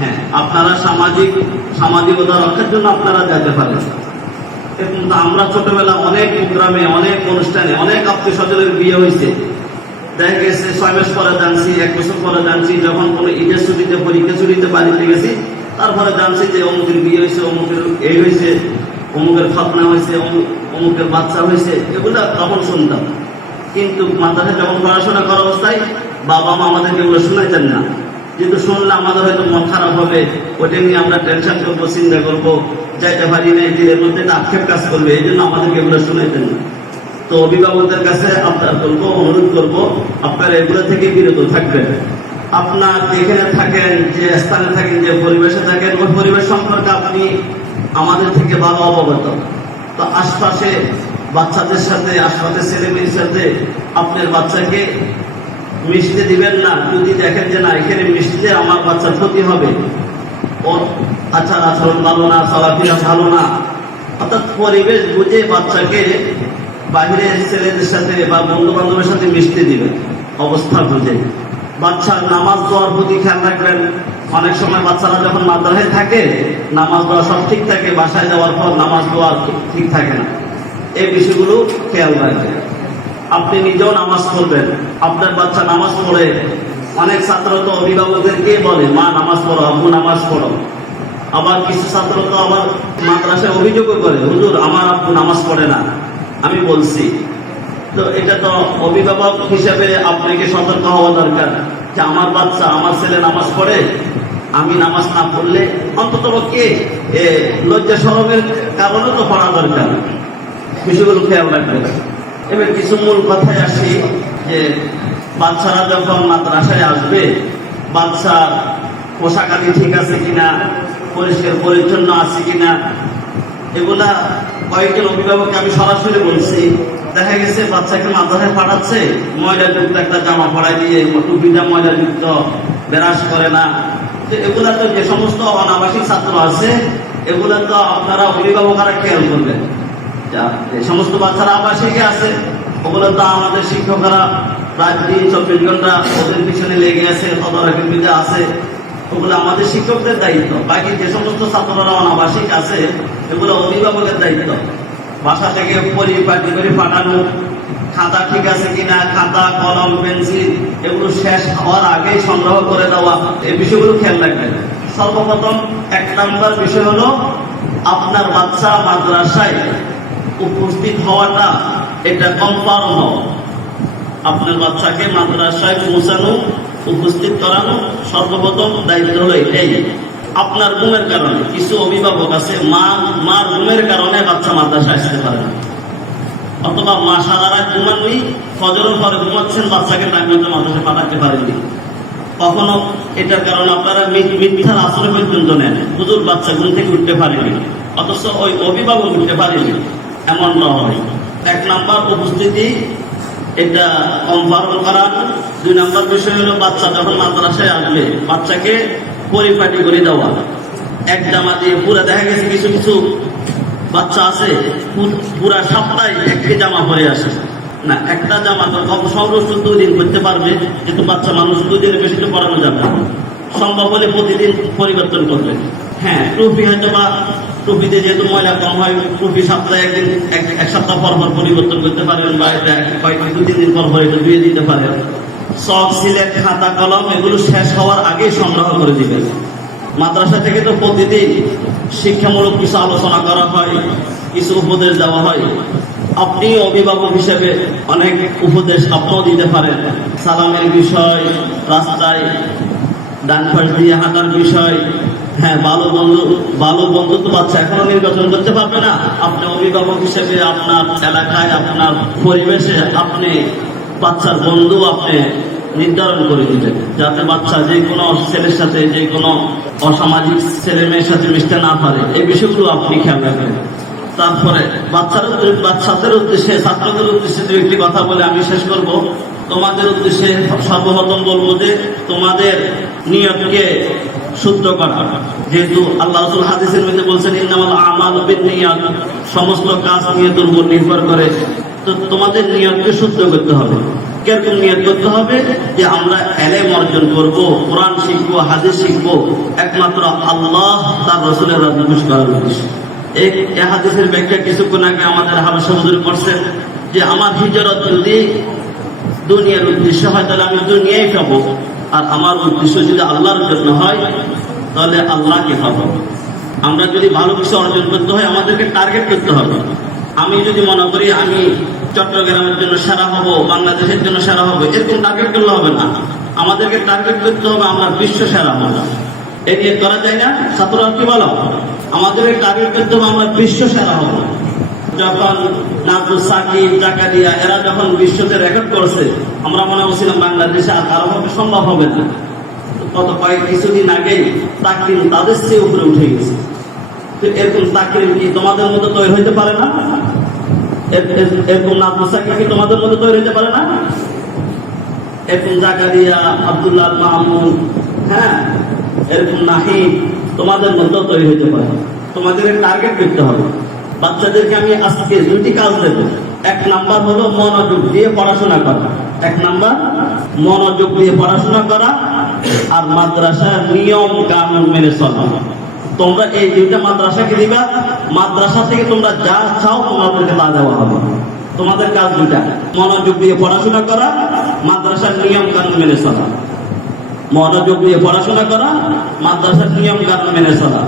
হ্যাঁ, আপনারা সামাজিকতা রক্ষার জন্য আপনারা যেতে পারেন। কিন্তু আমরা ছোটবেলা অনেক প্রোগ্রামে, অনেক অনুষ্ঠানে, অনেক আত্মীয় স্বজনের বিয়ে হয়েছে, দেখা গেছে 6 মাস পরে জানছি, 1 বছর পরে জানছি, যখন কোনো ঈদের ছুটিতে, পরীক্ষা ছুটিতে বাড়িতে গেছি, তারপরে জানছি যে অমুকের বিয়ে হয়েছে, অমুকের এই হয়েছে, অমুকের খতনা হয়েছে, অমুকের বাচ্চা হয়েছে, এগুলা তখন শুনতাম। কিন্তু মাদ্রাসায় যখন পড়াশোনা করা অবস্থায় বাবা মা আমাদেরকে এগুলো শোনাইতেন না। কিন্তু শুনলে আমাদের হয়তো মন খারাপ হবে, ওটা নিয়ে আমরা টেনশন করবো, চিন্তা করবো, যাইতে পারি না, দিনের মধ্যে আক্ষেপ কাজ করবে, এই জন্য আমাদেরকে এগুলো শোনাইতেন না। তো অভিভাবকদের কাছে আপনার করবো, অনুরোধ করবো, আপনারা এগুলো থেকে বিরত থাকবেন। আপনার যেখানে থাকেন, যে স্থানে থাকেন, যে পরিবেশে থাকেন, ওই পরিবেশ সম্পর্কে আপনি আমাদের থেকে ভালো অবগত। তো আশপাশে বাচ্চাদের সাথে, আশপাশের ছেলে মেয়ের সাথে আপনার বাচ্চাকে মিশতে দিবেন না। যদি দেখেন যে না, এখানে মিশতে আমার বাচ্চার ক্ষতি হবে, ওর আচার আচরণ ভালো না, চলাফেরা ভালো না, অর্থাৎ পরিবেশ বুঝে বাচ্চাকে বাহিরের ছেলেদের সাথে বা বন্ধু বান্ধবের সাথে মিশতে দিবেন, অবস্থা বুঝে। বাচ্চার নামাজ দেওয়ার প্রতি খেয়াল রাখবেন। অনেক সময় বাচ্চারা যখন মাদ্রাসায় থাকে, নামাজ দেওয়া সব ঠিক থাকে, বাসায় যাওয়ার পর নামাজ দেওয়া ঠিক থাকে না। এই বিষয়গুলো খেয়াল রাখবেন। আপনি নিজেও নামাজ পড়বেন, আপনার বাচ্চা নামাজ পড়ে। অনেক ছাত্র তো অভিভাবকদেরকে বলে, মা নামাজ পড়ো, আব্বু নামাজ পড়ো। আবার কিছু ছাত্র তো আবার মাদ্রাসায় অভিযোগও করে, হুজুর আমার আব্বু নামাজ পড়ে না। আমি বলছি, তো এটা তো অভিভাবক হিসেবে আপনাকে সতর্ক হওয়া দরকার যে আমার বাচ্চা, আমার ছেলে নামাজ পড়ে, আমি নামাজ না পড়লে অন্তত পক্ষে লজ্জা শরমের কারণে তো পড়া দরকার। বিষয়গুলো খেয়াল রাখবেন। এবার কিছু মূল কথায় আসি, যে বাচ্চারা যখন মাদ্রাসায় আসবে, বাচ্চার পোশাক আদি ঠিক আছে কিনা, পরিষ্কার পরিচ্ছন্ন আছে কিনা, এগুলা কয়েকজন অভিভাবককে আমি সরাসরি বলছি। দেখা গেছে বাচ্চাকে মাদ্রাসায় পাঠাচ্ছে, ময়লাযুক্ত একটা জামা পরাই দিয়ে, টুপিটা ময়লাযুক্ত, ব্রাশ করে না। এগুলা তো যে সমস্ত অনাবাসিক ছাত্র আছে, এগুলা তো আপনারা অভিভাবকরা খেয়াল করবেন। যে সমস্ত বাচ্চারা আবাসিকে আছে, ওগুলো তো আমাদের শিক্ষকরা প্রায় 24 ঘন্টা ওদের পিছনে লেগে আছে, তদারকিতে আছে, ওগুলো আমাদের শিক্ষকদের দায়িত্ব। বাকি যে সমস্ত ছাত্ররা অনাবাসিক আছে, এগুলো অভিভাবকের দায়িত্ব। বাসা থেকে পরিপাটি করে পাঠানো, খাতা ঠিক আছে কিনা, খাতা কলম পেন্সিল এগুলো শেষ হওয়ার আগেই সংগ্রহ করে দেওয়া, এই বিষয়গুলো খেয়াল রাখবেন। সর্বপ্রথম 1 নম্বর বিষয় হলো আপনার বাচ্চা মাদ্রাসায় উপস্থিত হওয়াটা, এটা কনফার্ম হওয়া। আপনার বাচ্চাকে মাদ্রাসায় পৌঁছানো, উপস্থিত করানো সর্বপ্রথম দায়িত্ব হলো এটাই। আপনার ঘুমের কারণে কিছু অভিভাবক আছে, মার ঘুমের কারণে বাচ্চা মাদ্রাসায় আসতে পারে না, অথবা মা সারা রাত ঘুমাননি, ফজরের পরে ঘুমাচ্ছেন, বাচ্চাকে টাইম মতো মাদ্রাসায় পাঠাতে পারেননি। কখনো এটার কারণে আপনারা মিথ্যার আশ্রয় পর্যন্ত নেন, হুজুর বাচ্চা ঘুম থেকে উঠতে পারেনি, অথচ ওই অভিভাবক উঠতে পারেনি, এমন না হয়। 1 নম্বর উপস্থিতি, এটা কনফার্ম করা। 2 নম্বর বিষয় হলো বাচ্চা যখন মাদ্রাসায় আসবে, বাচ্চাকে পরিপাটি করে দেওয়া, এক জামা দিয়ে পুরা। দেখা গেছে কিছু কিছু বাচ্চা আছে পুরা সপ্তাহে একটি জামা পরে আসে না, একটা জামা তো সর্বোচ্চ 2 দিন করতে পারবে, কিন্তু বাচ্চা মানুষ 2 দিনের বেশি তো পড়ানো যাবে না। সম্ভব হলে প্রতিদিন পরিবর্তন করবে। হ্যাঁ, টুপি হয়তো বা টুপিতে যেহেতু ময়লা কম হয়, টুপি সপ্তাহে এক সপ্তাহ পর পর পরিবর্তন করতে পারেন, বা এটা 2-3 দিন পর পর এটা ধুয়ে দিতে পারেন। চক, সিলেট, খাতা, কলম এগুলো শেষ হওয়ার আগেই সংগ্রহ করে দিবেন। মাদ্রাসা থেকে তো প্রতিদিন শিক্ষামূলক কিছু আলোচনা করা হয়, কিছু উপদেশ দেওয়া হয়। আপনি অভিভাবক হিসেবে অনেক উপদেশ আপনিও দিতে পারেন। সালামের বিষয়, রাস্তায় ডান পাশ দিয়ে হাঁটার বিষয়, হ্যাঁ ভালো বন্ধুত্ব বাচ্চা এখনো নির্বাচন করতে পারবে না। আপনি অভিভাবক হিসেবে আপনার এলাকায়, আপনার পরিবেশে আপনি বাচ্চার বন্ধু আপনি নির্ধারণ করে দিবেন, যাতে বাচ্চা যে কোনো ছেলের সাথে, যে কোনো অসামাজিক ছেলে মেয়ের সাথে মিশতে না পারে, এই বিষয়গুলো আপনি খেয়াল রাখবেন। তারপরে বাচ্চাদের উদ্দেশ্যে, ছাত্রদের উদ্দেশ্যে দু একটি কথা বলে আমি শেষ করব। তোমাদের উদ্দেশ্যে সর্বপ্রথম বলবো যে তোমাদের নিয়তকে শুদ্ধ করা। যেহেতু আল্লাহ রাসূল হাদিসের মধ্যে বলছেন, ইন্নামাল আমালু বিন্নিয়াত, সমস্ত কাজ নিয়তের উপর নির্ভর করে। তো তোমাদের নিয়তকে শুদ্ধ করতে হবে। কিরকম নিয়ত করতে হবে যে আমরা ইলম অর্জন করব, কোরআন শিখবো, হাদিস শিখবো একমাত্র আল্লাহ তার রাসূলের রাজি খুশি করার উদ্দেশ্যে। এই হাদিসের ব্যাখ্যা কিছুক্ষণ আগে আমাদের হাবেশা হুজুর করছেন যে আমার হিজরত যদি দুনিয়ার উদ্দেশ্য হয় তাহলে আমি দুনিয়াই পাবো, আর আমার উদ্দেশ্য যদি আল্লাহর জন্য হয় তাহলে আল্লাহকে পাবো। আমরা যদি ভালো কিছু অর্জন করতে হয় আমাদেরকে টার্গেট করতে হবে। আমি যদি মনে করি আমি চট্টগ্রামের জন্য সেরা হব, বাংলাদেশের জন্য সেরা হবো, এরকম টার্গেট করলে হবে না। আমাদেরকে টার্গেট করতে হবে আমরা বিশ্ব সেরা হব। এই নিয়ে করা যায় না? ছাত্ররা কি বলো? আমাদেরকে টার্গেট করতে হবে আমরা বিশ্ব সেরা হব। যখন নাজমুল সাকিব, জাকারিয়া এরা যখন বিশ্বতে রেকর্ড করেছে আমরা মনে করছিলাম বাংলাদেশে আর কারো পক্ষে সম্ভব হবে না। গত কিছুদিন আগে তাকরিম তাদের চেয়ে উপরে উঠে গেছে। তো এরকম তাকরিম কি তোমাদের মতো তৈরি হইতে পারে না? এরকম নাজমুল সাকিব কি তোমাদের মতো তৈরি হইতে পারে না? এরকম জাকারিয়া, আব্দুল্লাহ মাহমুদ, হ্যাঁ এরকম নাহিদ তোমাদের মতো তৈরি হইতে পারে। তোমাদের টার্গেট করতে হবে। বাচ্চাদেরকে আমি আজকে দুটি কাজ দেব। এক নাম্বার হলো মনোযোগ দিয়ে পড়াশোনা করা। এক নাম্বার মনোযোগ দিয়ে পড়াশোনা করা, আর মাদ্রাসার নিয়ম কানুন মেনে চলা। তোমরা এই দুইটা মাদ্রাসাকে দিবা, মাদ্রাসা থেকে তোমরা যা চাও তোমাদেরকে তা দেওয়া হবে। তোমাদের কাজ দুইটা, মনোযোগ দিয়ে পড়াশোনা করা, মাদ্রাসার নিয়ম কানুন মেনে চলা। মনোযোগ দিয়ে পড়াশোনা করা, মাদ্রাসার নিয়ম কানুন মেনে চলা।